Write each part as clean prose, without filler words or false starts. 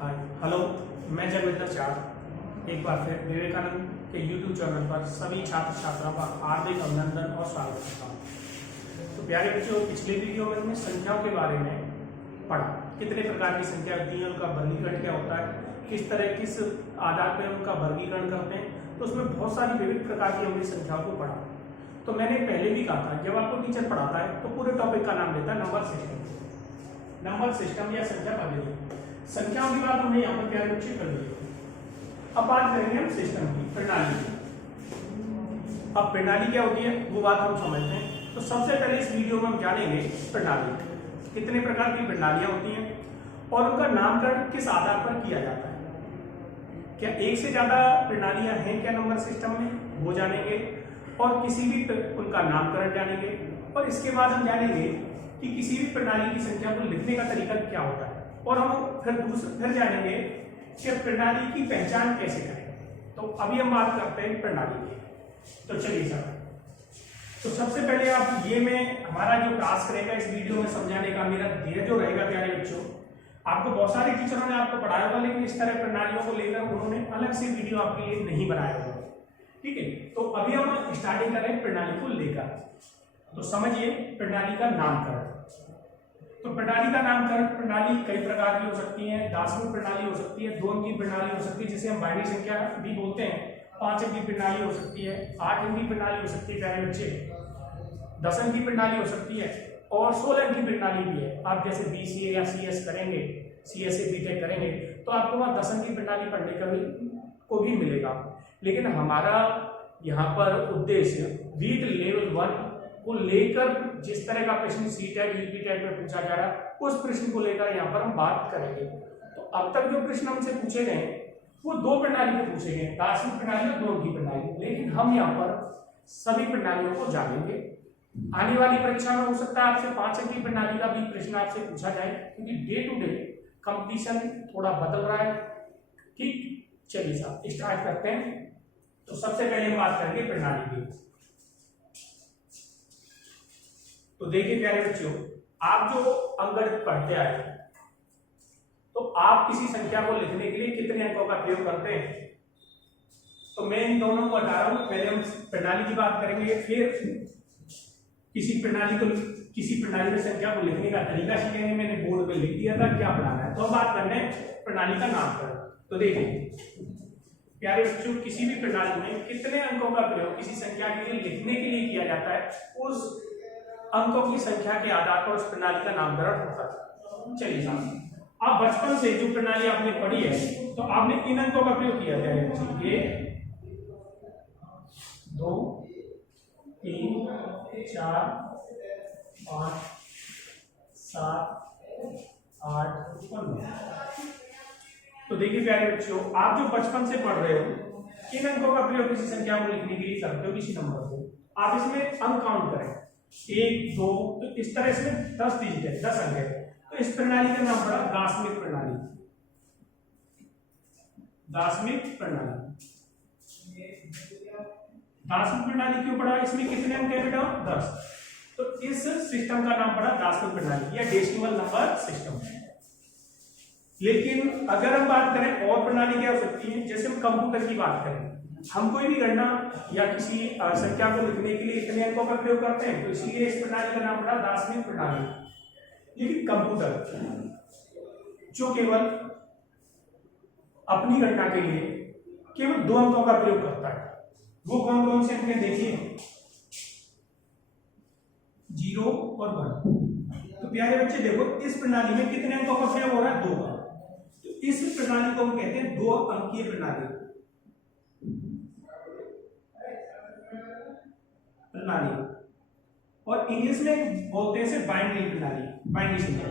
Hi hello, मैं जगविंदर चार एक बार फिर विवेकानंद के YouTube चैनल पर सभी छात्र छात्राओं का हार्दिक अभिनंदन और स्वागत करता हूँ। तो प्यारे बच्चों, पिछले वीडियो में हमने संख्याओं के बारे में पढ़ा, कितने प्रकार की संख्या होती है, उनका वर्गीकरण क्या होता है, किस तरह किस आधार पर उनका वर्गीकरण करते हैं। तो उसमें बहुत सारी विविध प्रकार की हमने संख्याओं को पढ़ा। तो मैंने पहले भी कहा था, जब आपको टीचर पढ़ाता है तो पूरे टॉपिक का नाम देता है नंबर सिस्टम या संख्या पद्धति। संख्याओं की बात हमने यहाँ पर प्यारे बच्चे कर ली। अब बात करेंगे हम सिस्टम की, प्रणाली की। अब प्रणाली क्या होती है वो बात हम समझते हैं। तो सबसे पहले इस वीडियो में हम जानेंगे प्रणाली, कितने प्रकार की प्रणालियां होती हैं और उनका नामकरण किस आधार पर किया जाता है। क्या एक से ज्यादा प्रणालियां हैं क्या नंबर सिस्टम में, वो जानेंगे। और किसी भी उनका नामकरण जानेंगे। और इसके बाद हम जानेंगे कि किसी भी प्रणाली की संख्या को लिखने का तरीका क्या होता है। और हम फिर जानेंगे कि प्रणाली की पहचान कैसे करें। तो अभी हम बात करते हैं प्रणाली की। तो चलिए सर, तो सबसे पहले आप हमारा जो क्लास करेगा इस वीडियो में समझाने का मेरा ध्येय जो रहेगा प्यारे बच्चों, आपको बहुत सारे टीचरों ने आपको पढ़ाया होगा, लेकिन इस तरह प्रणालियों को लेकर उन्होंने अलग से वीडियो आपके लिए नहीं बनाया होगा। ठीक है, तो अभी हम स्टार्टिंग करें प्रणाली को लेकर। तो समझिए प्रणाली का नामकरण। तो प्रणाली का नामकरण, प्रणाली कई प्रकार की हो सकती है। दार्शनिक प्रणाली हो सकती है, 2 अंकी प्रणाली हो सकती है जिसे हम बाइनरी संख्या भी बोलते हैं, 5 अंकी प्रणाली हो सकती है, 8 अंकी प्रणाली हो सकती है प्यारे बच्चे, 10 अंकी प्रणाली हो सकती है और 16 अंकी प्रणाली भी है। आप जैसे BCA या CS करेंगे, CS से BTech करेंगे तो आपको वहाँ 10 अंकी प्रणाली पढ़ने का भी मिलेगा। लेकिन हमारा यहाँ पर उद्देश्य वीट लेवल 1 को लेकर जिस तरह का प्रश्न CTET UPTET में पूछा जा रहा है उस प्रश्न को लेकर यहाँ पर हम बात करेंगे। तो अब तक जो प्रश्न हमसे पूछे गए वो 2 प्रणाली के पूछे गए, दार्शनिक प्रणाली और 2 अंकी प्रणाली। लेकिन हम यहाँ पर सभी प्रणालियों को जानेंगे। आने वाली परीक्षा में हो सकता है आपसे 5 अंकी प्रणाली का भी प्रश्न आपसे पूछा जाए, क्योंकि डे टू डे कंपटीशन थोड़ा बदल रहा है। ठीक, चलिए साहब स्टार्ट करते हैं। तो सबसे पहले हम बात करेंगे प्रणाली की। तो देखिए प्यारे बच्चों, आप जो अंकगणित पढ़ते आए तो आप किसी संख्या को लिखने के लिए कितने अंकों का प्रयोग करते हैं। तो मैं इन दोनों को हटा रहा हूं, पहले हम प्रणाली की बात करेंगे, फिर किसी प्रणाली में संख्या को लिखने का तरीका सीखेंगे। मैंने बोर्ड पे लिख दिया था क्या पढ़ाना है। तो अब बात करने प्रणाली का नामकरण। तो देखिए प्यारे बच्चों, किसी भी प्रणाली में कितने अंकों का प्रयोग किसी संख्या के लिए लिखने के लिए किया जाता है, उस अंकों की संख्या के आधार पर उस प्रणाली का नामकरण होता है। चलिए साहब, आप बचपन से जो प्रणाली आपने पढ़ी है तो आपने इन अंकों का प्रयोग किया है। 1 2 3 4 5 7 8 और 9। तो देखिए प्यारे बच्चों, आप जो बचपन से पढ़ रहे हो इन अंकों का प्रयोग किसी संख्या को लिखने के लिए करते हो, किसी नंबर को। आप इसमें अंक काउंट करें 1 2, तो इस तरह से 10 डिजिट है, 10 अंक है। तो इस प्रणाली का नाम पड़ा दार्शनिक प्रणाली। दार्शनिक प्रणाली क्यों पढ़ा, इसमें कितने अंक है बेटा, 10। तो इस सिस्टम का नाम पड़ा दार्शनिक प्रणाली या डेसिमल नंबर सिस्टम। लेकिन अगर हम बात करें और प्रणाली क्या हो सकती है, जैसे हम कंप्यूटर की बात करें, हम कोई भी गणना या किसी संख्या को लिखने के लिए इतने अंकों का प्रयोग करते हैं, तो इसलिए इस प्रणाली का नाम पड़ा दार्शनिक प्रणाली। लेकिन कंप्यूटर जो केवल अपनी गणना के लिए केवल 2 अंकों का प्रयोग करता है, वो कौन कौन से अंक हैं देखिए, 0 और 1। तो प्यारे बच्चे देखो, इस प्रणाली में कितने अंकों का प्रयोग हो रहा है, 2 का। तो इस प्रणाली को हम कहते हैं 2 अंकीय प्रणाली। और इंग्लिश में बोलते हैं इसे बाइनरी प्रणाली, बाइनरी संख्या।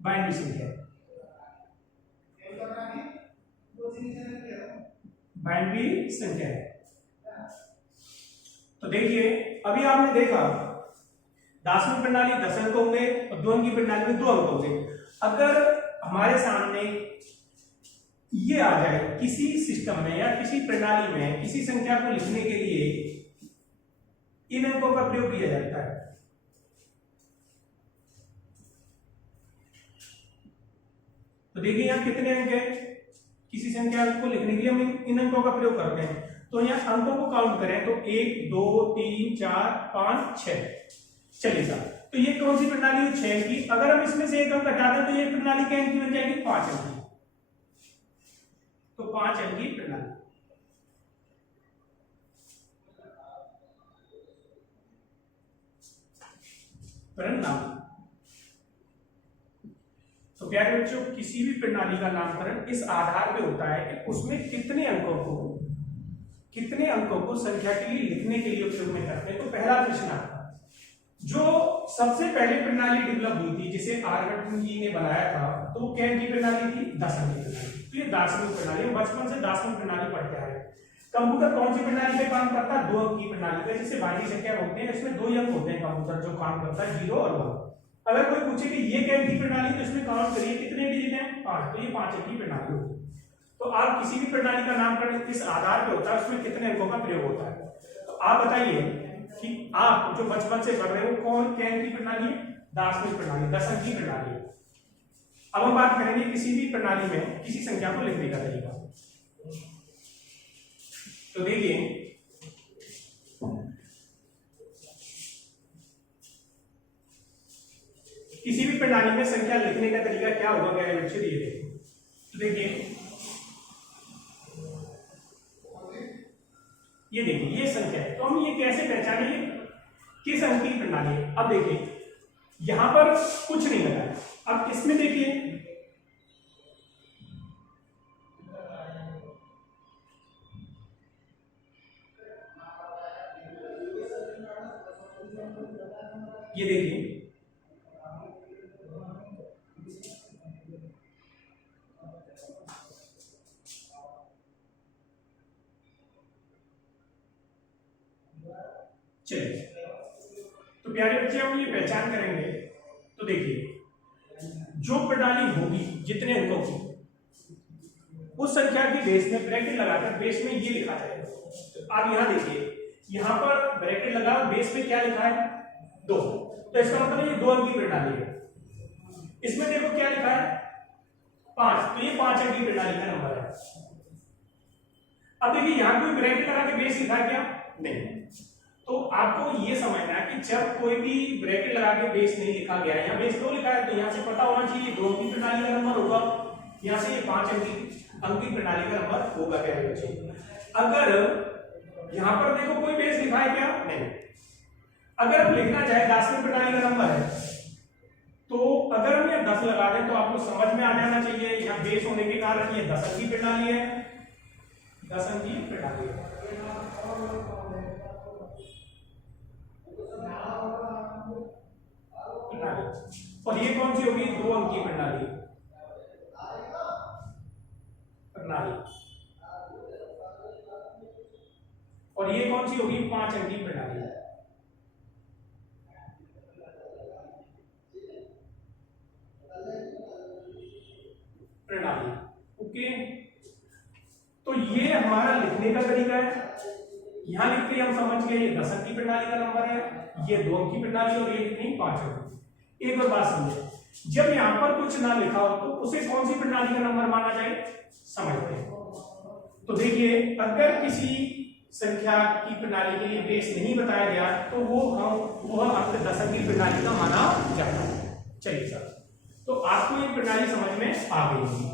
बाइनरी संख्या, बाइनरी संख्या है। तो देखिए अभी आपने देखा दार्शनिक प्रणाली 10 अंक होंगे और 2 अंकी प्रणाली में 2 अंक होंगे। अगर हमारे सामने ये आ जाए किसी सिस्टम में या किसी प्रणाली में किसी संख्या को लिखने के लिए इन अंकों का प्रयोग किया जाता है, तो देखिए यहाँ कितने अंक है, किसी संख्या को लिखने के लिए हम इन अंकों का प्रयोग करते हैं। तो यहाँ अंकों को काउंट करें तो 1 2 3 4 5 6। चलिए सर, तो ये कौन सी प्रणाली है? 6 अंक की। अगर हम इसमें से एक अंक हटा दें तो ये प्रणाली क्या अंक की बन जाएगी? 5 अंक की। तो 5 अंक की प्रणाली। प्रणाली। तो प्यारे बच्चों, किसी भी प्रणाली का नामकरण इस आधार पे होता है कि उसमें कितने अंकों को संख्या के लिए लिखने के लिए उपयोग में करते हैं। तो पहला प्रश्न आपका, जो सबसे पहले प्रणाली डेवलप हुई थी जिसे आर्यभट्ट जी ने बनाया था, तो वो क्या की प्रणाली थी? दशम की प्रणाली। तो ये दार्शनिक प्रणाली, बचपन से दार्शनिक प्रणाली पढ़ते आए। कंप्यूटर कौन सी प्रणाली पे काम करता है? 2 अंक की प्रणाली पे, जिसे बाइनरी संख्या बोलते हैं। इसमें 2 अंक होते हैं कंप्यूटर जो काम करता है, 0 और 1। अगर कोई पूछे कि ये क्या की प्रणाली, तो इसमें काउंट करिए कितने डिजिट हैं? 5। तो ये 5 अंक की प्रणाली होगी। तो आप किसी भी प्रणाली का नामकरण किस आधार पे होता है, उसमें कितने अंकों का प्रयोग होता है। तो आप बताइए कि आप जो बचपन से पढ़ रहे हो कौन क्या की प्रणाली है? दार्शनिक प्रणाली, 10 अंक की प्रणाली है। अब हम बात करेंगे किसी भी प्रणाली में किसी संख्या को लिखने का तरीका। तो देखिए, किसी भी प्रणाली में संख्या लिखने का तरीका क्या होगा मेरे बच्चे? ये देखिए, तो देखिए ये देखिए, ये संख्या है। तो हम ये कैसे पहचानेंगे किस अंक की प्रणाली है? अब देखिए यहां पर कुछ नहीं लगा है। अब इसमें देखिए ये देखिए चलिए, तो प्यारे बच्चे हम ये पहचान करेंगे। तो देखिए, जो प्रणाली होगी जितने अंकों की, उस संख्या की बेस में ब्रैकेट लगाकर बेस में ये लिखा जाएगा। तो आप यहां देखिए, यहां पर ब्रैकेट लगा, बेस में क्या लिखा है? 2। तो इसका मतलब ये 2 अंक की प्रणाली है। इसमें देखो क्या लिखा है? 5। तो ये 5 अंक की प्रणाली का नंबर है। अब देखिए यहां कोई ब्रैकेट लगा के बेस लिखा है क्या? नहीं। तो आपको ये समझना है कि जब कोई भी ब्रैकेट लगा के बेस नहीं लिखा गया है, या बेस 2 लिखा है, तो यहां से पता होना चाहिए 2 अंक की प्रणाली का नंबर होगा। यहां से ये 5 अंक की प्रणाली का नंबर होगा प्यारे बच्चे। अगर यहां पर देखो कोई बेस लिखा है क्या? नहीं। अगर हम लिखना चाहे दार्शनिक प्रणाली का नंबर है, तो अगर हम यहाँ 10 लगा दें तो आपको समझ में आ जाना चाहिए यहाँ बेस होने के कारण ये 10 अंक की प्रणाली है। 10 अंक की प्रणाली है। और ये कौन सी होगी? 2 अंक की प्रणाली। और ये कौन सी होगी? 5 अंक की प्रणाली। ओके, तो ये हमारा लिखने का तरीका है। यहां लिख के हम समझ गए ये 10 अंक की प्रणाली का नंबर है, ये 2 अंक की प्रणाली और ये कितनी? 5 अंक। एक और बात समझे, जब यहां पर कुछ ना लिखा हो तो उसे कौन सी प्रणाली का नंबर माना जाए? समझते हैं। तो देखिए, अगर किसी संख्या की प्रणाली के लिए बेस नहीं बताया गया तो वह अंक 10 अंक की प्रणाली का माना जाता है। चलिए सर, तो आपको ये प्रणाली समझ में आ गई होगी।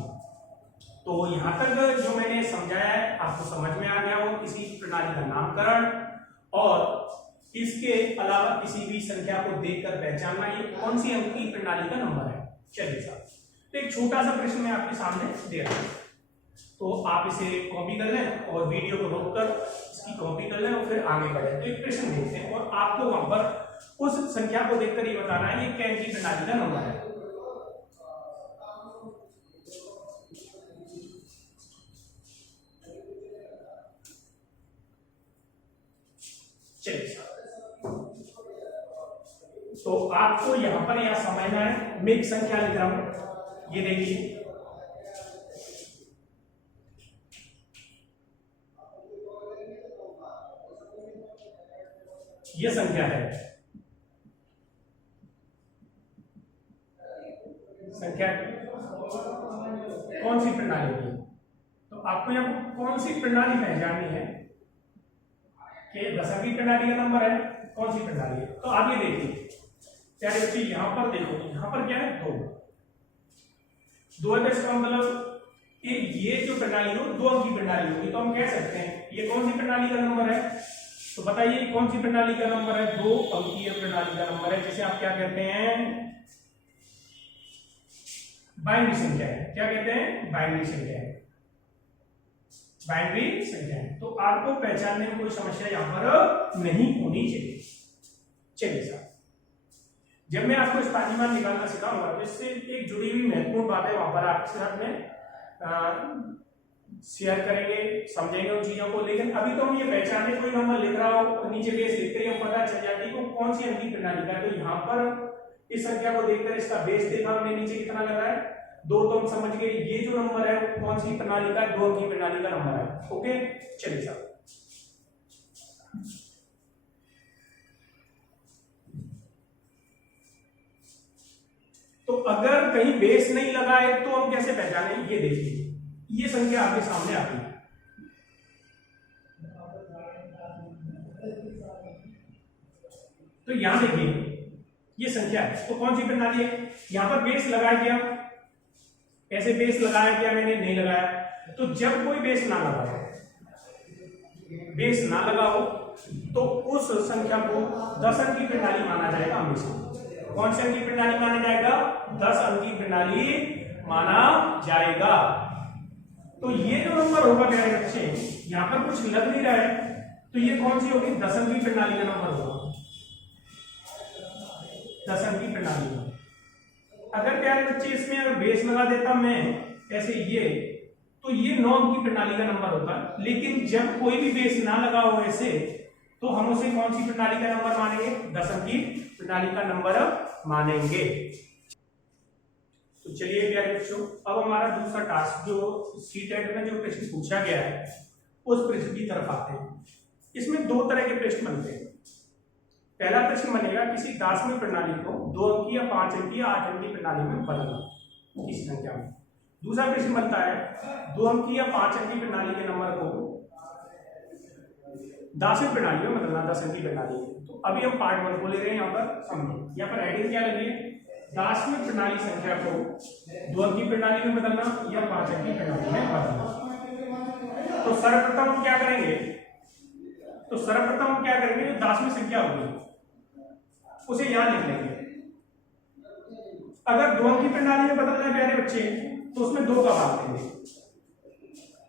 तो यहां तक जो मैंने समझाया है आपको समझ में आ गया हो किसी प्रणाली का नामकरण, और इसके अलावा किसी भी संख्या को देखकर पहचानना ये कौन सी अंक की प्रणाली का नंबर है। चलिए साहब, तो एक छोटा सा प्रश्न मैं आपके सामने दे रहा हूं, तो आप इसे कॉपी कर लें और वीडियो को रोककर इसकी कॉपी कर लें और फिर आगे बढ़े। तो एक प्रश्न देखते हैं और आपको वहां पर उस संख्या को देखकर ये बताना है ये क्या अंक की प्रणाली का नंबर है। चलिए, तो आपको यहां पर यह समझना है, मैं एक संख्या लिख रहा हूं, ये देखिए ये संख्या है, संख्या कौन सी प्रणाली होगी। तो आपको यहाँ कौन सी प्रणाली पहचाननी है कि दशमलवी प्रणाली का नंबर है, कौन सी प्रणाली है। तो आप ये देखिए प्यारे बच्चे, यहाँ पर देखो, यहाँ पर क्या है, दो है, इसका मतलब ये जो प्रणाली हो 2 अंक की प्रणाली होगी। तो हम कह सकते हैं ये कौन सी प्रणाली का नंबर है। तो बताइए कौन सी प्रणाली का नंबर है, 2 अंकीय प्रणाली का नंबर है, जिसे आप क्या कहते हैं, बाइनरी संख्या है। क्या कहते हैं, बाइनरी संख्या है, बाइनरी संख्या है। तो आपको पहचानने में कोई समस्या यहाँ पर नहीं होनी चाहिए। चलिए साहब, जब मैं आपको इस पानीमान निकालना सिखाऊंगा तो इससे एक जुड़ी हुई महत्वपूर्ण बात है, वहां पर आपके साथ में शेयर करेंगे, समझेंगे उन चीजों को। लेकिन अभी तो हम ये पहचाने, कोई नंबर लिख रहा हो नीचे बेस लिखते ही हम पता चल जाती है कौन सी अंकीय प्रणाली का। तो यहाँ पर इस संख्या को देखकर इसका बेस देखा हमने नीचे कितना लग रहा है, 2। तो हम समझ गए ये जो नंबर है वो कौन सी प्रणाली का, 2 अंकीय प्रणाली का नंबर है। ओके, चलिए साहब, तो अगर कहीं बेस नहीं लगा है तो हम कैसे पहचाने। ये देखिए, ये संख्या आपके सामने आती है, तो यहां देखिए ये संख्या है, तो कौन सी प्रणाली है। यहां पर बेस लगाया गया, ऐसे बेस लगाया गया, मैंने नहीं लगाया। तो जब कोई बेस ना लगा हो, बेस ना लगा हो, तो उस संख्या को 10 अंक की प्रणाली माना जाएगा हमेशा। कौन सी अंकीय प्रणाली माना जाएगा, 10 अंकीय प्रणाली माना जाएगा। तो ये जो नंबर होगा प्यारे बच्चे, यहां पर कुछ लग नहीं रहा है, तो ये कौन सी होगी, 10 अंकीय प्रणाली का नंबर होगा, 10 अंकीय प्रणाली का। अगर प्यारे बच्चे इसमें अगर बेस लगा देता मैं ऐसे ये, तो ये 9 अंकीय प्रणाली का नंबर होता। लेकिन जब कोई भी बेस ना लगा हो ऐसे, तो हम उसे कौन सी प्रणाली का नंबर मानेंगे, 10 अंकीय प्रणाली का नंबर मानेंगे। तो चलिए प्यारे बच्चों, अब हमारा दूसरा टास्क जो सीटेट में जो प्रश्न पूछा गया है उस प्रश्न की तरफ आते हैं। इसमें 2 तरह के प्रश्न बनते हैं। पहला प्रश्न बनेगा किसी दासवीं प्रणाली को 2 अंकीय या 5 अंकीय या 8 अंकीय प्रणाली में बदलना किसी संख्या में। दूसरा प्रश्न बनता है 2 अंकीय या 5 अंकीय प्रणाली के नंबर को दासवीं प्रणाली में बदलना 10 अंकीय प्रणाली में। तो अभी हम पार्ट 1 को ले रहे हैं, यहाँ पर समझिए। यहाँ पर हेडिंग क्या लगी है, दासवीं प्रणाली संख्या को 2 अंकीय प्रणाली में बदलना या 5 अंकीय प्रणाली में बदलना। तो सर्वप्रथम हम क्या करेंगे, जो दासवीं संख्या होगी उसे यहां लिख लेंगे। अगर 2 अंकीय प्रणाली में बदलना है प्यारे बच्चे, तो उसमें 2 का भाग देंगे,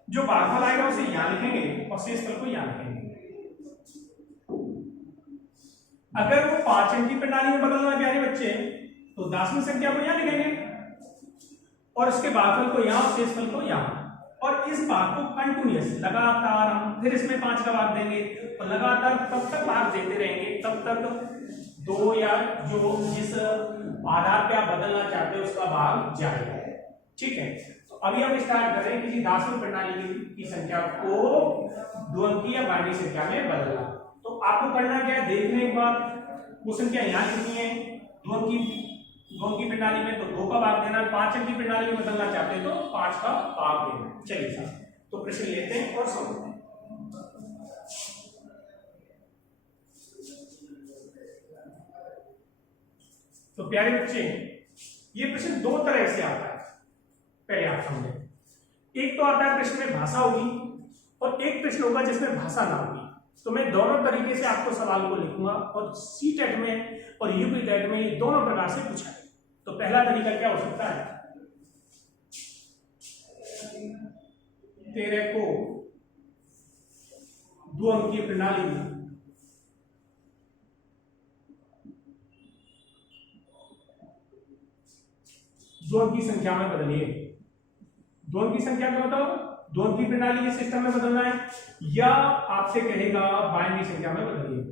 जो भागफल आएगा उसे यहां लिखेंगे और शेषफल को यहां लिखेंगे। अगर वो 5 अंकीय प्रणाली में बदलना है प्यारे बच्चे, तो दासवीं संख्या को यहां लिखेंगे और इसके भागफल को यहां और शेषफल को यहां। और इस भाग को कंटिन्यूअस लगातार हम फिर इसमें 5 का भाग देंगे और लगातार तब तक भाग देते रहेंगे तब तक 2 या जो जिस आधार पे आप बदलना चाहते हो उसका भाग जाएगा। ठीक है, तो अभी हम स्टार्ट कर रहे हैं किसी दासवीं प्रणाली की संख्या को 2 अंकीय या बाइनरी संख्या में बदलना। तो आपको करना क्या है, देखने के बाद वो संख्या यहाँ लिखनी है 2 अंकीय प्रणाली में, तो 2 का भाग देना। 5 अंकीय प्रणाली में बदलना चाहते हैं तो 5 का भाग देना। चलिए साहब, तो प्रश्न लेते हैं और समझते हैं। तो प्यारे बच्चे, ये प्रश्न 2 तरह से आता है, पहले आप समझे। एक तो आता है प्रश्न में भाषा होगी और एक प्रश्न होगा जिसमें भाषा ना होगी। तो मैं दोनों तरीके से आपको सवाल को लिखूंगा और सीटेट में और यूपीटेट में ये दोनों प्रकार से पूछा है। तो पहला तरीका क्या हो सकता है, तेरे को 2 अंकीय प्रणाली में 2 अंकीय संख्या में बदलिए। 2 अंकीय संख्या में बताओ, 2 अंकीय प्रणाली के सिस्टम में बदलना है या आपसे कहेगा बाइनरी संख्या में बदलिए।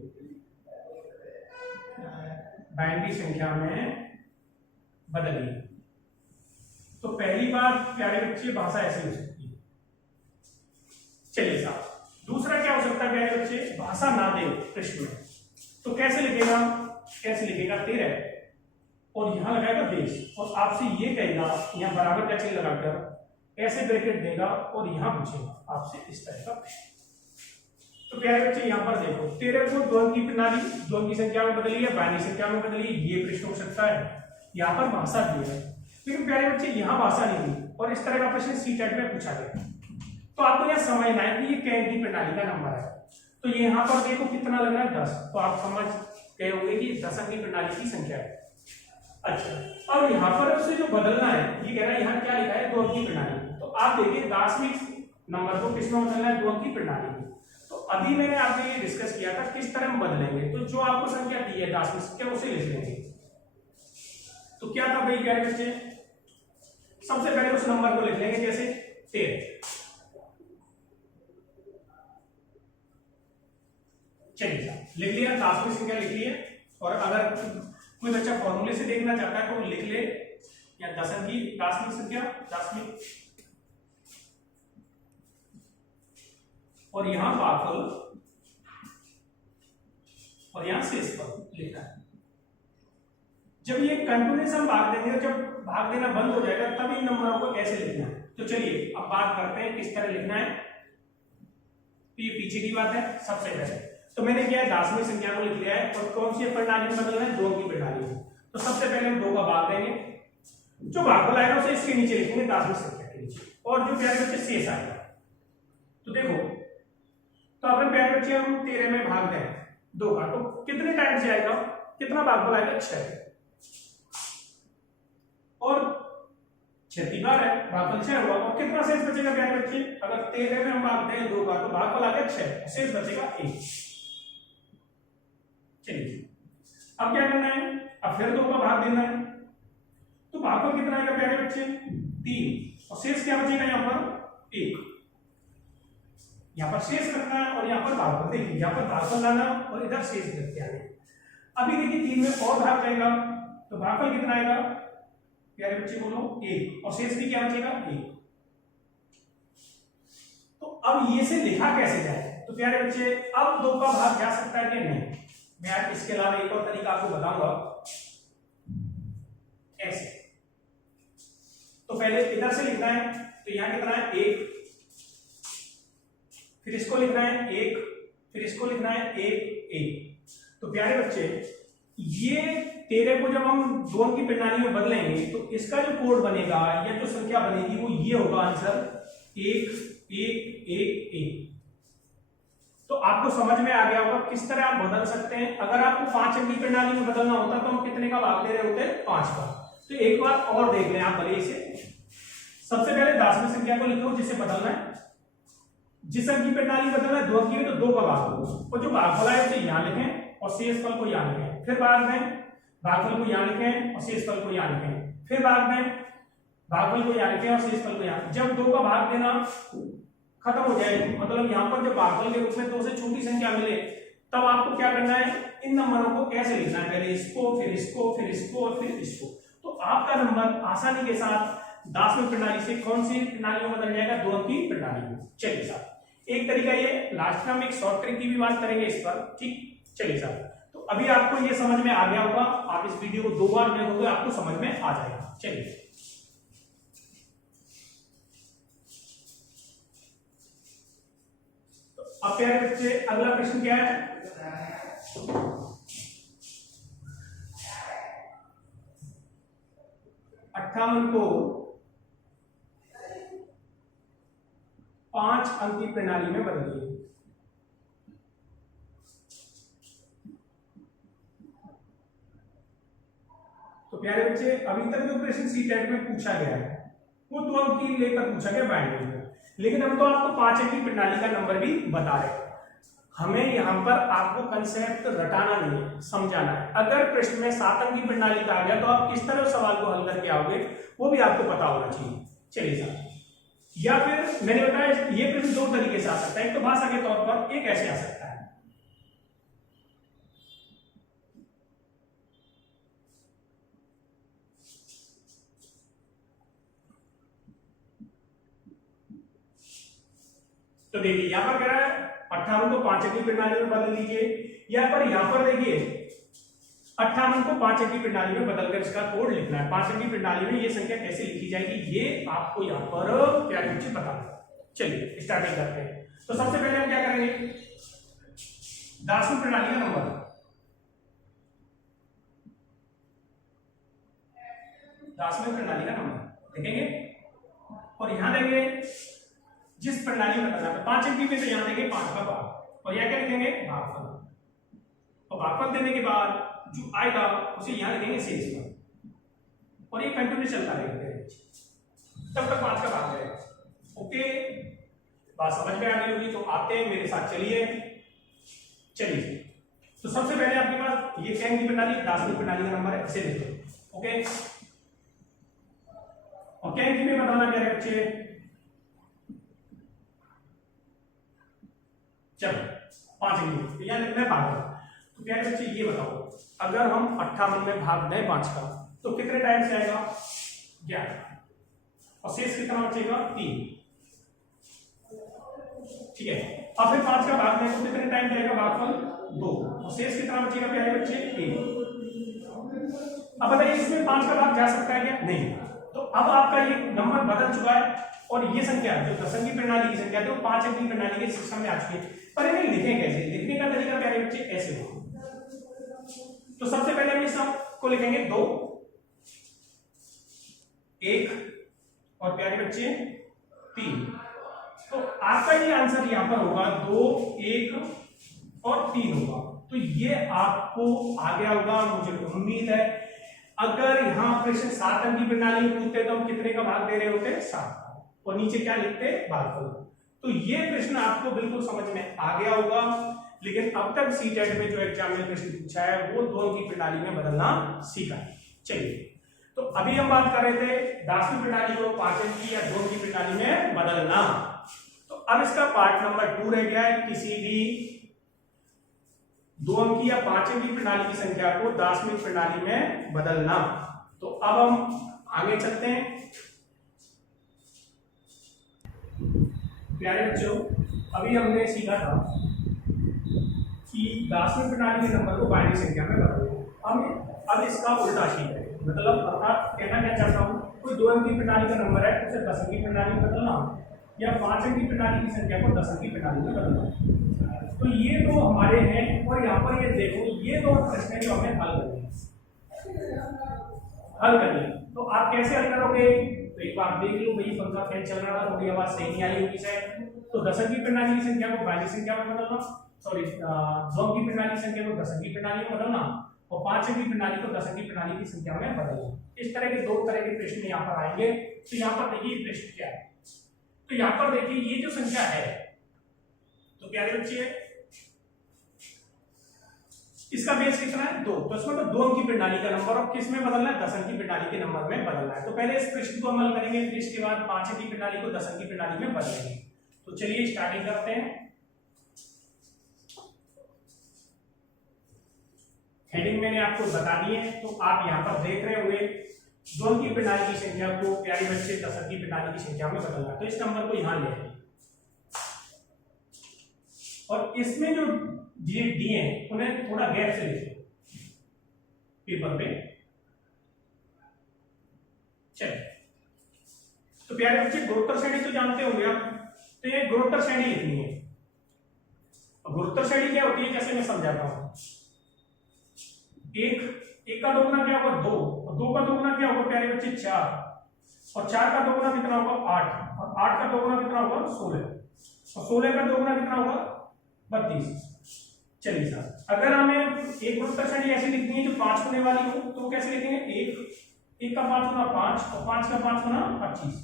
बाइनरी संख्या में बदलिए। तो पहली बात प्यारे बच्चे, भाषा ऐसी हो सकती है। चलिए साहब, दूसरा क्या हो सकता है प्यारे बच्चे, भाषा ना दे प्रश्न में, तो कैसे लिखेगा 13 और यहां लगाएगा बेस और आपसे ये कहेगा यहाँ बराबर का चिन्ह लगाकर ऐसे ब्रैकेट देगा और यहाँ पूछेगा आपसे इस तरह का प्रश्न। तो प्यारे बच्चे यहाँ पर देखो, 13 को 2 अंकी प्रणाली 2 अंकी संख्या में बदलिए, बाइनरी संख्या में बदलिए, ये प्रश्न हो सकता है। यहाँ पर भाषा दी है, लेकिन प्यारे बच्चे यहाँ भाषा नहीं दी और इस तरह का प्रश्न सीटेट में पूछा गया। तो आपको यह समझना है कि ये कै अंकी प्रणाली का नंबर है। तो ये यहाँ पर देखो कितना लग रहा है 10, तो आप समझ गए होंगे कि 10 अंकी प्रणाली की संख्या है। अच्छा, अब यहाँ पर उसे जो बदलना है, ये कह रहा है यहाँ क्या लिखा है 2 अंकी प्रणाली। तो आप देखिए दार्शनिक नंबर को किसमें बदलना है, 2 अंकी प्रणाली में। तो अभी मैंने आपसे ये डिस्कस किया था किस तरह हम बदलेंगे। तो जो आपको संख्या दी है दार्शनिक संख्या उसे लिख लेंगे। तो क्या था भाई प्यारे बच्चे, सबसे पहले उस नंबर को लिख लेंगे जैसे 13। चलिए लिख लिया, दार्शनिक संख्या लिख ली है। और अगर कोई बच्चा फॉर्मूले से देखना चाहता है तो लिख ले, या 10 अंकी दार्शनिक संख्या, दार्शनिक, और यहां भागफल और यहां शेषफल लिखना है। जब ये कंटिन्यूएशन भाग देंगे, जब भाग देना बंद हो जाएगा तब इन नंबरों को कैसे लिखना है। तो चलिए अब बात करते हैं किस तरह लिखना है। तो ये पीछे की बात है। सबसे पहले तो मैंने क्या है, दार्शनिक संख्या को लिख लिया है और कौन सी प्रणाली में बदलना है, 2 की प्रणाली में। तो सबसे पहले हम 2 का भाग देंगे, जो भागफल आएगा उसे इसके नीचे लिखेंगे दार्शनिक संख्या के नीचे, और जो प्यारे बच्चे शेष आएगा। तो देखो, तो अपने प्यारे बच्चे हम 13 में भाग दें 2 का, तो कितने टाइम्स जाएगा, कितना भागफल आएगा, 6। और 36 बार है, भागफल 6 हुआ, और कितना शेष बचेगा प्यारे बच्चे, अगर 13 में हम भाग दें 2 का तो भागफल आ गया 6, शेष बचेगा 1। चलिए अब क्या करना है, अब फिर 2 का भाग देना है। तो भागफल कितना आएगा प्यारे बच्चे, 3, और शेष क्या बचेगा यहाँ पर 1। यहाँ पर शेष रखना है और यहाँ पर भागफल, देखिए यहाँ पर भागफल लाना और इधर शेष रख के आने। अभी देखिए 3 में और भाग जाएगा तो भागफल कितना आएगा प्यारे बच्चे बोलो 1, और शेष भी क्या बचेगा 1। तो अब ये से लिखा कैसे जाए, तो प्यारे बच्चे अब 2 का भाग जा सकता है कि नहीं, मैं आज इसके अलावा एक और तरीका आपको बताऊंगा। ऐसे तो पहले इधर से लिखना है, तो यहां कितना है 1, फिर इसको लिखना है 1, फिर इसको लिखना है 1 1। तो प्यारे बच्चे ये 13 को जब हम 2 की प्रणाली में बदलेंगे तो इसका जो कोड बनेगा या जो संख्या बनेगी वो ये होगा आंसर 1 1 1 1। तो आपको समझ में आ गया होगा किस तरह आप बदल सकते हैं। अगर आपको 5 अंकी प्रणाली में बदलना होता तो हम कितने का भाग दे रहे होते, 5 का। तो एक बार और देख लें आप भले इसे। सबसे पहले दार्शनिक संख्या को लिखो जिसे बदलना है, जिस अंकी प्रणाली बदलना है 2 अंकी में, तो 2 का भाग दो, और जो भागफल है उसे यहां लिखें और शेषफल को यहां लिखें। फिर भाग दें, भागफल को यहां लिखें और शेषफल को यहां लिखें। फिर भाग दें, भागफल को यहां लिखें और शेषफल को यहां। जब 2 का भाग देना खत्म हो जाए, मतलब यहाँ पर जो भागफल के रूप में 2 से छोटी संख्या मिले, तब आपको क्या करना है, इन नंबरों को कैसे लिखना है, पहले इसको, फिर इसको, फिर इसको और फिर इसको। तो आपका नंबर आसानी के साथ दार्शनिक प्रणाली से कौन सी प्रणाली में बदल जाएगा, 2 अंकी प्रणाली में। चलिए साहब, एक तरीका ये, लास्ट में हम एक शॉर्ट ट्रिक की भी बात करेंगे इस पर, ठीक। चलिए साहब, तो अभी आपको ये समझ में आ गया होगा, आप इस वीडियो को 2 बार देखोगे आपको समझ में आ जाएगा। चलिए अब प्यारे बच्चे अगला प्रश्न क्या है, 58 को 5 अंकी प्रणाली में बदलिए। तो प्यारे बच्चे अभी तक जो प्रश्न सीटेट में पूछा गया है वो 2 अंकी लेकर पूछा गया बाइनरी में, लेकिन हम तो आपको 5 अंकी प्रणाली का नंबर भी बता रहे हैं। हमें यहाँ पर आपको कंसेप्ट रटाना नहीं है, समझाना है। अगर प्रश्न में 7 अंकी प्रणाली का आ गया तो आप किस तरह सवाल को हल करके आओगे वो भी आपको पता होना चाहिए। चलिए साहब, या फिर मैंने बताया ये प्रश्न 2 तरीके से आ सकता है। एक तो भाषा के तौर पर, एक ऐसे आ सकता है। तो देखिए यहां पर कह रहा है 58 को 5 अंकी प्रणाली में बदल लीजिए। यहां पर देखिए 58 को 5 अंकी प्रणाली में बदलकर इसका कोड लिखना है। 5 अंकी प्रणाली में ये संख्या कैसे लिखी जाएगी ये आपको यहाँ पर प्यारे बच्चे बताना। चलिए स्टार्टिंग करते हैं। तो सबसे पहले हम क्या करेंगे, दासवी प्रणाली का नंबर, दासवी प्रणाली का नंबर लिखेंगे और यहां देंगे जिस प्रणाली में बताना है 5 अंकी में, तो यहां देंगे 5 का भाग और यह क्या लिखेंगे भागफल, और भागफल देने के बाद जो आएगा उसे यहां लिखेंगे शेषफल और ये कंटिन्यू चलता रहेगा तब तक 5 का भाग रहेगा। ओके, बात समझ में आ गई होगी। तो आते हैं मेरे साथ, चलिए। तो सबसे पहले आपके पास ये कैन की प्रणाली, दासवी प्रणाली का नंबर है, इसे लिखो। ओके, और कैन की में बताना क्या है बच्चे, चलो 5 अंकी यहां लिखना है भाग। तो क्या है बच्चे ये बताओ, अगर हम 58 में भाग दें 5 का तो कितने टाइम से आएगा 11 और शेष कितना बचेगा 3। ठीक है, अब फिर 5 का भाग दें तो कितने टाइम जाएगा भागफल 2 और शेष कितना बचेगा प्यारे बच्चे 1। अब बताइए इसमें 5 का भाग जा सकता है क्या, नहीं। तो अब आपका ये नंबर बदल चुका है और ये संख्या जो दशंकी प्रणाली की संख्या थी वो 5 अंकी प्रणाली के सिस्टम में आ चुकी है। पर इन्हें लिखें कैसे, लिखने का तरीका प्यारे बच्चे ऐसे हो। तो सबसे पहले हम इस को लिखेंगे 2 1 और प्यारे बच्चे 3। तो आपका ये आंसर यहां पर होगा 2 1 और 3 होगा। तो ये आपको आ गया होगा, मुझे उम्मीद है। अगर यहां प्रश्न 7 अंकी प्रणाली में पूछते तो हम कितने का भाग दे रहे होते 7 और नीचे क्या लिखते भागफल। तो ये प्रश्न आपको बिल्कुल समझ में आ गया होगा। लेकिन अब तक सीटेट में जो एग्जाम में प्रश्न पूछा है वो 2 अंकी प्रणाली में बदलना सीखा है। चलिए, तो अभी हम बात कर रहे थे दासवी प्रणाली को 5 अंकी या 2 अंकी प्रणाली में बदलना। तो अब इसका पार्ट नंबर 2 रह गया है, किसी भी 2 अंकी या 5 अंकी प्रणाली की संख्या को दासवी प्रणाली में बदलना। तो अब हम आगे चलते हैं। प्यारे बच्चों, अभी हमने सीखा था कि दासवी प्रणाली के नंबर को बाइनरी संख्या में बदलना। अब इसका उल्टा सीख है, मतलब अर्थात कहना क्या चाहता हूँ, कोई 2 अंकी प्रणाली का नंबर है उसे 10 अंकी प्रणाली में बदलना या 5 अंकी प्रणाली की संख्या को 10 अंकी प्रणाली में बदलना। तो ये दो हमारे हैं और यहाँ पर ये देखो ये दो प्रश्न जो हमें हल करनी। तो आप कैसे हल करोगे, तो एक बार देख लो भाई, पंखा फैन चल रहा था, थोड़ी आवाज सही नहीं आई होगी शायद। तो 10 अंकी प्रणाली की संख्या को बाइनरी संख्या में बदलना, सॉरी 2 अंकी प्रणाली की संख्या को 10 अंकी प्रणाली में बदलना और 5 अंकी प्रणाली को 10 अंकी प्रणाली की संख्या में बदलना। इस तरह के 2 तरह के प्रश्न यहाँ पर आएंगे। तो यहाँ पर देखिए प्रश्न क्या है, तो यहाँ पर देखिए ये जो संख्या है, तो प्यारे बच्चे इसका बेस कितना है 2, तो इसमें तो 2 अंकी प्रणाली का नंबर और किस में बदलना है 10 अंकी प्रणाली के नंबर में बदलना है। तो पहले इस प्रश्न को अमल करेंगे, फिर इसके बाद 5 अंकी प्रणाली को 10 अंकी प्रणाली में बदलेंगे। तो चलिए स्टार्टिंग करते हैं। हेडिंग मैंने आपको बता दी है, तो आप यहाँ पर देख रहे हुए 2 अंकी प्रणाली की संख्या को प्यारे बच्चे 10 अंकी प्रणाली की संख्या में बदलना। तो इस नंबर को यहां ले आइए और इसमें जो डिजिट दिए हैं उन्हें थोड़ा गैप से लिखिए पेपर पे। चलिए, तो प्यारे बच्चे गुणोत्तर श्रेणी तो जानते होंगे आप, तो ये गुणोत्तर श्रेणी लिखनी है। गुणोत्तर श्रेणी क्या होती है, जैसे मैं समझाता हूं, एक का दोगुना क्या होगा 2 और 2 का दोगुना क्या होगा प्यारे बच्चे 4 और 4 का दोगुना कितना होगा 8 और 8 का दोगुना कितना होगा 16 और 16 का दोगुना कितना होगा 32। चलिए साहब, अगर हमें एक गुणोत्तर श्रेणी ऐसी लिखनी है जो 5 होने वाली हो तो कैसे लिखेंगे, 1 का 5 गुना 5 और 5 का 5 गुना 25।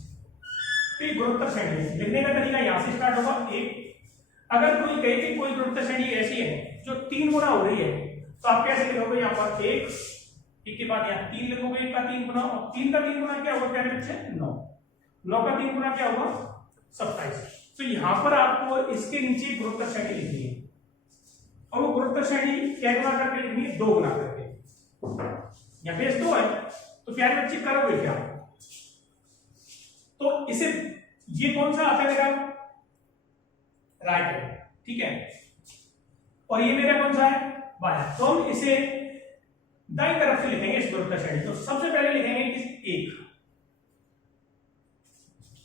तो गुणोत्तर श्रेणी लिखने का तरीका यहां से स्टार्ट होगा 1। अगर कोई कहे कि कोई गुणोत्तर श्रेणी ऐसी है जो 3 गुना हो रही है तो आप कैसे लिखोगे, यहाँ पर 1 के बाद यहाँ 3 लिखोगे, 1 का 3 गुना और 3 का 3 गुना क्या होगा प्यारे बच्चे 9, 9 का 3 गुना क्या होगा 27। तो यहाँ पर आपको इसके नीचे गुणोत्तर श्रेणी लिखनी है और वो गुणोत्तर श्रेणी क्या गुना करके लिखनी है 2 गुना करके। यहाँ बेस 2 है, तो प्यारे बच्चे करोगे क्या, तो इसे ये कौन सा आता है मेरा राइट है, ठीक है, और ये मेरा कौन सा है बाया। तो हम इसे दाईं तरफ से लिखेंगे इस गुरुत्व श्रेणी। तो सबसे पहले लिखेंगे कि 1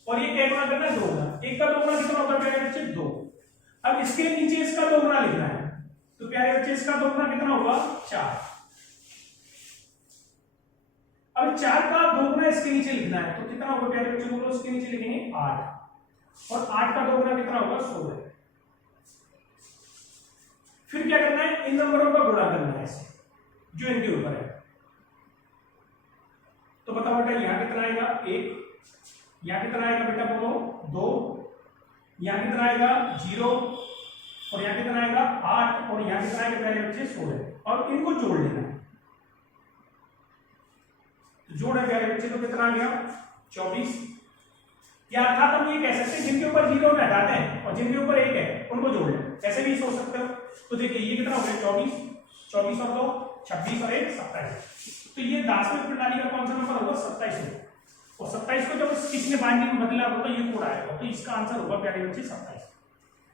और ये क्या गुना करना है 2 गुना। 1 का 2 गुना कितना होगा प्यारे बच्चे 2। अब इसके नीचे इसका 2 गुना लिखना है, तो प्यारे बच्चे इसका 2 गुना कितना होगा 4। अब 4 का 2 गुना इसके नीचे लिखना है, तो कितना होगा प्यारे बच्चे बोलो, इसके नीचे लिखेंगे 8 और 8 का 2 गुना कितना होगा 16। फिर क्या करना है, इन नंबरों का गुणा करना है ऐसे जो इनके ऊपर है। तो बताओ बेटा यहां कितना आएगा 1, यहां कितना आएगा बेटा बोलो 2, यहां कितना आएगा 0 और यहां कितना आएगा 8 और यहां कितना आएगा प्यारे बच्चे 16 और इनको जोड़ लेना है। तो जोड़े प्यारे बच्चे तो कितना आ गया 24। या अर्थात हम ये कह सकते हैं जिनके ऊपर 0 में हटाते हैं और जिनके ऊपर 1 है उनको जोड़ लें, ऐसे भी सोच सकते हो। तो देखिए ये कितना हो गया 24, 24 और 2 26 और 1 27। तो ये दार्शनिक प्रणाली का कौन सा नंबर होगा 27 होगा। और 27 को जब किसने बाइंडिंग में बदला होगा तो ये कोड आएगा, तो इसका आंसर होगा प्यारे बच्चे 27।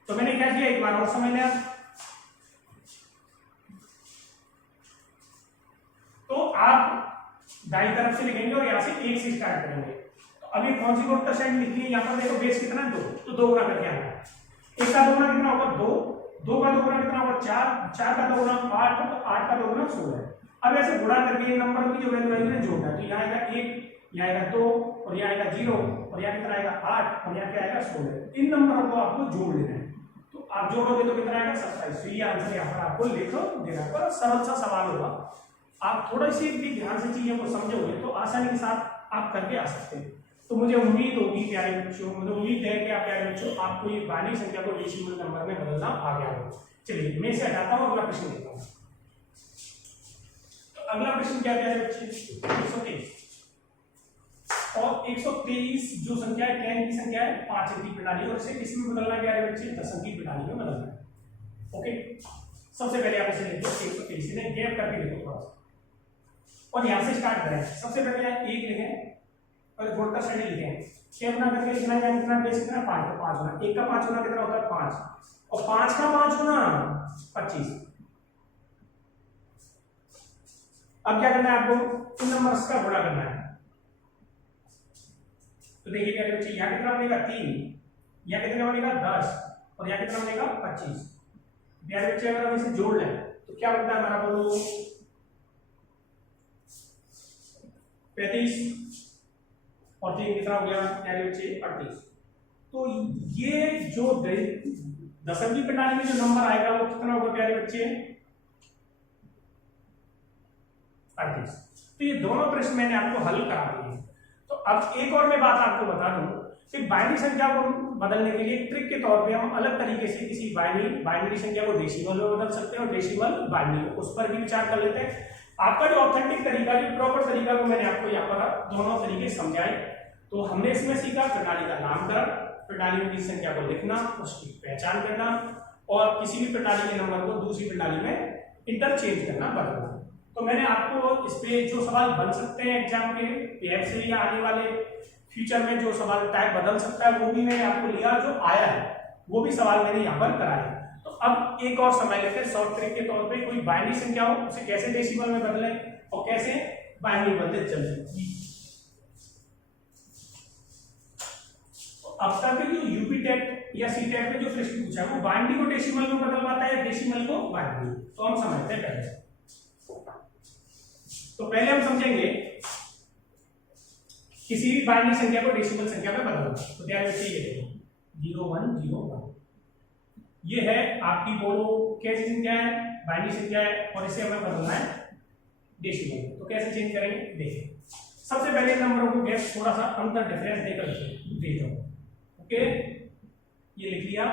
तो मैंने क्या किया एक बार और समझ लिया। तो आप दाईं तरफ से लिखेंगे और यहां से 1 से स्टार्ट करेंगे। तो अभी कौन सी गुरुत्व श्रेणी लिखनी है, यहाँ पर देखो बेस कितना है 2, तो 2 गुना करके आना है। 1 का 2 गुना कितना होगा 2, 2 का 2 गुना कितना होगा 4, 4 का 2 गुना 8 तो 8 का 2 गुना 16। अब ऐसे गुणा करके ये नंबर की जो वैल्यू है जोड़ना है। तो यहाँ आएगा 1, यहाँ आएगा 2 और यहाँ आएगा 0 और यहाँ कितना आएगा 8 और यहाँ क्या आएगा 16। इन नंबरों को आपको जोड़ लेना है। तो आप जोड़ोगे तो कितना आएगा 27। तो ये आंसर यहाँ पर आपको लिखो देना पर सरल सा सवाल होगा। आप थोड़ा सी भी ध्यान से चीजों को समझोगे तो आसानी के साथ आप करके आ सकते हैं। तो मुझे उम्मीद होगी प्यारे बच्चों, मुझे उम्मीद है कि आप प्यारे बच्चों आपको ये बाइनरी संख्या को डेसिमल नंबर में बदलना आ गया हो। चलिए मैं इसे हटाता हूँ, अगला प्रश्न लेता हूँ। तो अगला प्रश्न क्या है बच्चे 123 और 123 जो संख्या है क्या की संख्या है 5 अंकी प्रणाली और इसे किसमें बदलना क्या है बच्चे 10 अंकी प्रणाली में बदलना है। ओके सबसे पहले आप इसे लिखो 123 ने गैप करके लिखो थोड़ा सा और यहां से स्टार्ट करें। सबसे पहले यहाँ 1 लिखें और गुणा श्रेणी लिखें। 6 गुना करके लिखना है कितना बेस कितना 5 का 5 गुना 1 का 5 गुना कितना होता है 5 और 5 का 5 गुना 25। अब क्या करना है आपको इन नंबर्स का गुणा करना है। तो देखिए क्या बच्चे यहाँ कितना बनेगा 3, यहाँ कितना बनेगा 10 और यहाँ कितना बनेगा 25। प्यारे बच्चे अगर हम इसे जोड़ लें तो क्या बनता है हमारा बोलो 35 और 3 कितना हो गया प्यारे बच्चे 38। तो ये जो 10 अंकी प्रणाली में जो नंबर आएगा वो कितना होगा प्यारे बच्चे 38। तो ये दोनों प्रश्न मैंने आपको हल करा दिए। तो अब एक और मैं बात आपको बता दूं कि बाइनरी संख्या को बदलने के लिए ट्रिक के तौर पे हम अलग तरीके से किसी बाइनरी संख्या को डेसिमल में बदल सकते हैं और डेसिमल बाइनरी में, उस पर भी विचार कर लेते हैं। आपका जो ऑथेंटिक तरीका जो प्रॉपर तरीका को मैंने आपको यहाँ पर दोनों तरीके समझाए। तो हमने इसमें सीखा प्रणाली का नामकरण, प्रणाली में किसी संख्या को लिखना, उसकी पहचान करना और किसी भी प्रणाली के नंबर को दूसरी प्रणाली में इंटरचेंज करना, बदलना। तो मैंने आपको इस पे जो सवाल बन सकते हैं एग्जाम के पीएफ से या आने वाले फ्यूचर में जो सवाल टाइप बदल सकता है वो भी मैंने आपको लिया, जो आया है वो भी सवाल मैंने यहाँ पर कराए। तो अब एक और समझ लेते हैं शॉर्ट ट्रिक के तौर पे कोई बाइनरी संख्या हो उसे कैसे डेसिमल में बदलें और कैसे बाइनरी बदले चल सकती। तो अब तक जो यूपी टेट या सी टेट में जो प्रश्न पूछा है वो बाइनरी को डेसिमल में बदलवाता है या डेसिमल को बाइनरी। तो हम समझते हैं पहले। तो पहले हम समझेंगे किसी भी बाइनरी संख्या को डेसिमल संख्या में बदलना। तो ध्यान रखिए ये देखो 0101 ये है आपकी बोलो कैसी संख्या है बाइनरी संख्या है और इसे हमें बदलना है डेसिमल। तो कैसे चेंज करेंगे देखिए। सबसे पहले नंबरों को गैप थोड़ा सा अंतर डिफरेंस देकर दे दो। ओके ये लिख लिया।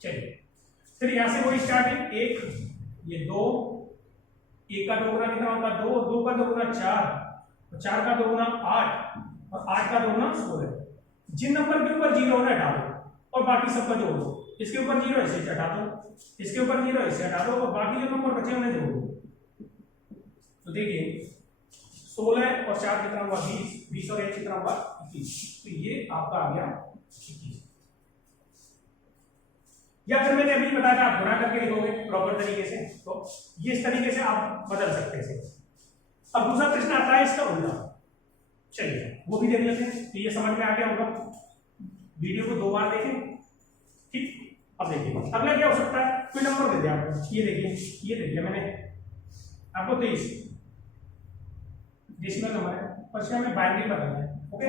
चलिए फिर यहां से वो स्टार्टिंग 1 ये 2 1 का 2 गुना कितना होगा 2, 2 का 2 गुना 4 और 4 का 2 गुना 8 और 8 का 2 गुना 16। जिन नंबर के ऊपर 0 है हटा दो और बाकी सबका जोड़ दो। इसके ऊपर 0 है इसे हटा दो, इसके ऊपर 0 है इसे हटा दो और बाकी जो नंबर बचे उन्हें जोड़ दो। तो देखिए 16 और 4 कितना हुआ 20, 20 और 1 कितना हुआ 21। तो ये आपका आ गया 21। या फिर मैंने अभी बताया था आप गुणा करके लिखोगे प्रॉपर तरीके से, तो ये इस तरीके से आप बदल सकते हैं इसे। अब दूसरा प्रश्न आता है इसका उल्टा, चलिए वो भी देख लेते हैं। तो ये समझ में आ गया होगा, वीडियो को 2 बार देखें, ठीक। अब देखिए अगला क्या हो सकता है, कोई नंबर दे दिया आपको, ये देखिए, ये दे दिया मैंने आपको 23 डेसिमल नंबर है, और इसमें हमें बाइनरी बदलना है। ओके,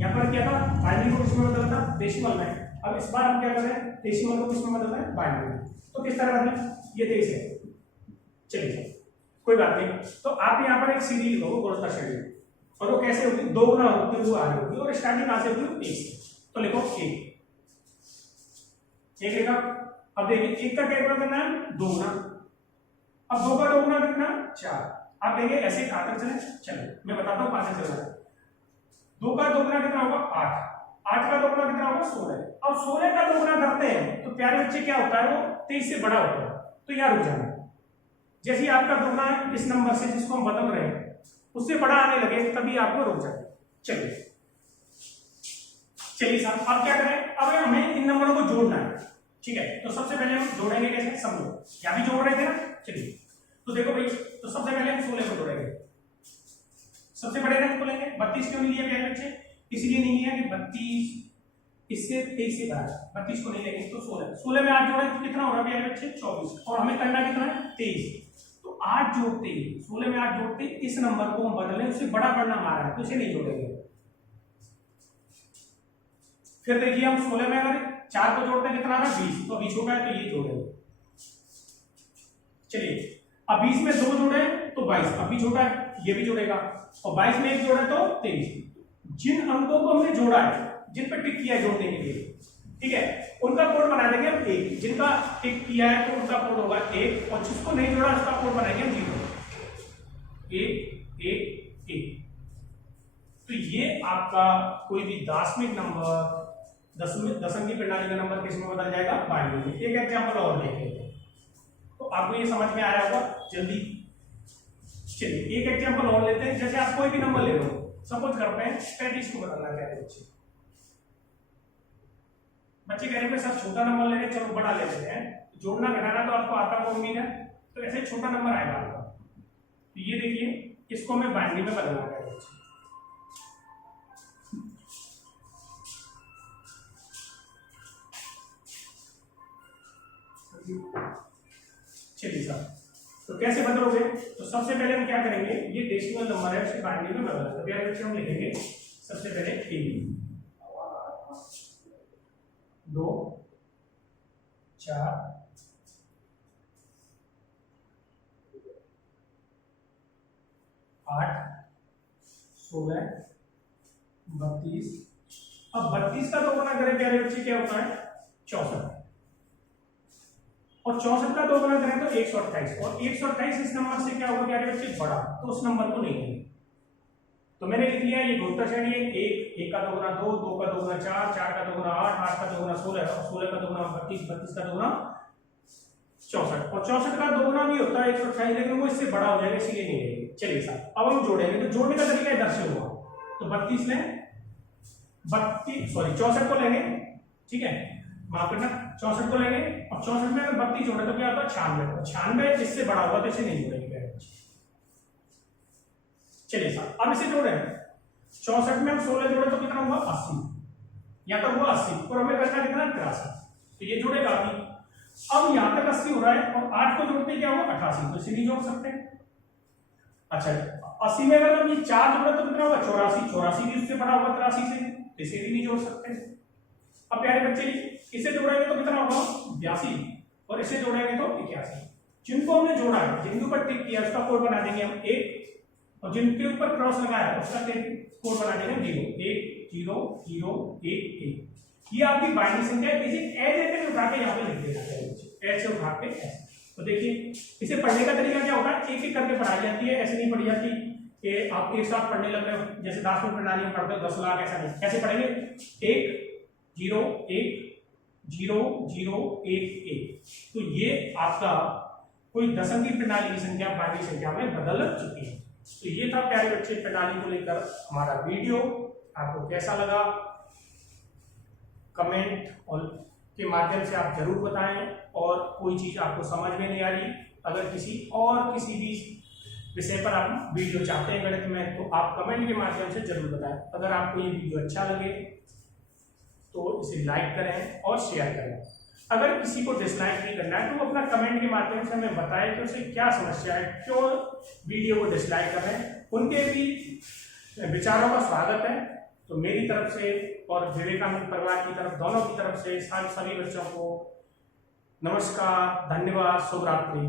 यहाँ पर क्या था, बाइनरी को किसमें बदलना था, डेसिमल में। अब इस बार हम क्या कर रहे हैं, डेसिमल को किसमें बदलना है, बाइनरी में। तो किस तरह बदलें, ये 23 है, चलिए कोई बात नहीं। तो आप यहाँ पर एक सीधी लिखोगे, गुणोत्तर श्रेणी, और वो कैसे होगी, 2 गुना होगी, वो आगे होगी, और स्टार्टिंग कहां से होगी, 1 से। तो लिखो 1 लिखा। अब देखिए 1 का क्या गुना करना है, 2 गुना। अब 2 का 2 गुना कितना, 4। आप देंगे ऐसे आकर चले, चलो मैं बताता हूँ 5 से चल रहा है। 2 का 2 गुना कितना होगा, 8। 8 का 2 गुना कितना होगा, 16। अब 16 का 2 गुना करते हैं तो प्यारे बच्चे क्या होता है, वो 23 से बड़ा होता है। तो यहाँ रुक जाना, जैसे आपका दोगुना है इस नंबर से जिसको हम बदल रहे हैं उससे बड़ा आने लगे तभी आपको रुक जाए। चलिए चलिए साहब, अब क्या करें, अब हमें इन नंबरों को जोड़ना है, ठीक है। तो सबसे पहले हम जोड़ेंगे कैसे, समझो यहाँ भी जोड़ रहे थे ना, चलिए तो देखो भाई, तो सबसे पहले हम 16 को जोड़ेंगे, सबसे बड़े रंग को लेंगे। 32 क्यों नहीं लिया प्यारे बच्चे, इसलिए नहीं लिया कि 32 इससे 23 से बड़ा है, 32 को नहीं लेंगे तो 16 में 8 जोड़े तो कितना हो रहा है प्यारे बच्चे, 24, और हमें करना कितना है, 23। तो 8 जोड़ते, 16 में 8 जोड़ते इस नंबर को हम बदलें, उससे बड़ा बढ़ना हमारा है तो इसे नहीं जोड़ेंगे। फिर देखिए हम 16 में अगर 4 को जोड़ते कितना आ रहा है, 20, तो अभी छोटा है तो ये जोड़ेंगे। चलिए अब 20 में 2 जोड़े तो 22, अभी छोटा है ये भी जोड़ेगा, और 22 में 1 जोड़े तो 23। जिन अंकों को हमने जोड़ा है, जिन पर टिक किया है जोड़ने के लिए, ठीक है, उनका कोड बना देंगे हम 1। जिनका टिक किया है तो उनका कोड होगा 1, और जिसको नहीं जोड़ा उसका कोड बनाएंगे हम 0। 1 1 1। तो ये आपका कोई भी दार्शनिक नंबर, दशम की प्रणाली का नंबर किसमें बदल जाएगा, बाइनरी में। एक एग्जांपल और लेते हैं तो आपको ये समझ में आया होगा जल्दी। चलिए एक एग्जांपल और लेते हैं, जैसे आप कोई भी नंबर ले लो, सपोज करते हैं 35 को बदलना है बच्चे। बच्चे कह रहे हैं सर छोटा नंबर ले रहे हैं, चलो बड़ा ले लेते हैं, जोड़ना घटाना तो आपको आता को उम्मीद है, तो ऐसे छोटा नंबर आएगा आपका। तो ये देखिए इसको हमें बाइनरी में बदलना है बच्चे। चलिए सर, तो कैसे बदलोगे, तो सबसे पहले हम क्या करेंगे, ये डेसिमल नंबर है उसे बाइनरी में बदलना। तो प्यारे बच्चे हम लिखेंगे सबसे पहले 2 4 8 16 32। अब 32 का 2 गुना करें प्यारे बच्चे क्या होता है, 64, और 64 का 2 गुना करें तो 128, और 128 इस नंबर से क्या होगा प्यारे बच्चे, बड़ा, तो उस नंबर को नहीं लेंगे। तो मैंने लिख लिया ये गुणोत्तर श्रेणी है, 1 का 2 गुना 2, 2 का 2 गुना 4, 4 का 2 गुना 8, 8 का 2 गुना 16, और 16 का 2 गुना 32, 32 का 2 गुना 64, और 64 का 2 गुना भी होता है 128, लेकिन वो इससे बड़ा हो जाएगा इसीलिए नहीं लेंगे। चलिए साहब अब हम जोड़ेंगे, तो जोड़ने का तरीका इधर से होगा, तो 32 में 64 को लेंगे, ठीक है, माफ करना 64 को लेंगे, और 64 में अगर 32 जोड़े तो क्या होता है 96, 96 इससे बड़ा होगा तो इसे नहीं जोड़ेंगे। चलिए साहब अब इसे जोड़े, 64 में हम 16 जोड़े तो कितना हुआ 80, या तो हुआ 80, और हमें करना कितना 83, तो ये जोड़ेगा अभी। अब यहां तक 80 हो रहा है, और 8 को जोड़ते क्या हुआ 88, तो इसे नहीं जोड़ सकते। अच्छा 80 में अगर हम ये 4 जोड़े तो कितना होगा 84, 84 भी उससे बड़ा होगा 83 से, तो इसे भी नहीं जोड़ सकते। अब प्यारे बच्चे इसे जोड़ेंगे तो कितना होगा 82, और इसे जोड़ेंगे तो 81। जिनको हमने जोड़ा है, जिनके ऊपर टिक किया उसका कोड बना देंगे हम 1, और जिनके ऊपर क्रॉस लगाया उसका कोड बना देंगे 0 1 0 0 1 1। ये आपकी बाइनरी संख्या है, इसे एज से उठा के यहाँ पे लिख देना चाहिए, एज से उठा के ऐसे। तो देखिए इसे पढ़ने का तरीका क्या होगा, एक एक करके पढ़ाई जाती है, ऐसे नहीं पढ़ी जाती कि आप एक साथ पढ़ने लग रहे हो, जैसे दार्शनिक प्रणाली में पढ़ते हो 10 लाख, ऐसा नहीं। कैसे पढ़ेंगे 1 0 1 0 0 1 1। तो ये आपका कोई दशम की प्रणाली की संख्या बाइनरी संख्या में बदल चुकी है। तो ये था प्यारे बच्चे प्रणाली को लेकर हमारा वीडियो। आपको कैसा लगा कमेंट और के माध्यम से आप जरूर बताएं। और कोई चीज आपको समझ में नहीं आ रही, अगर किसी भी विषय पर आप वीडियो चाहते हैं गणित में, तो आप कमेंट के माध्यम से जरूर बताएं। अगर आपको ये वीडियो अच्छा लगे तो इसे लाइक करें और शेयर करें। अगर किसी को डिसलाइक नहीं करना है तो अपना कमेंट के माध्यम से हमें बताएं कि उसे क्या समस्या है, क्यों वीडियो को डिसलाइक कर रहे हैं। उनके भी विचारों का स्वागत है। तो मेरी तरफ से और विवेकानंद परिवार की तरफ, दोनों की तरफ से सभी बच्चों को नमस्कार, धन्यवाद, शुभ रात्रि।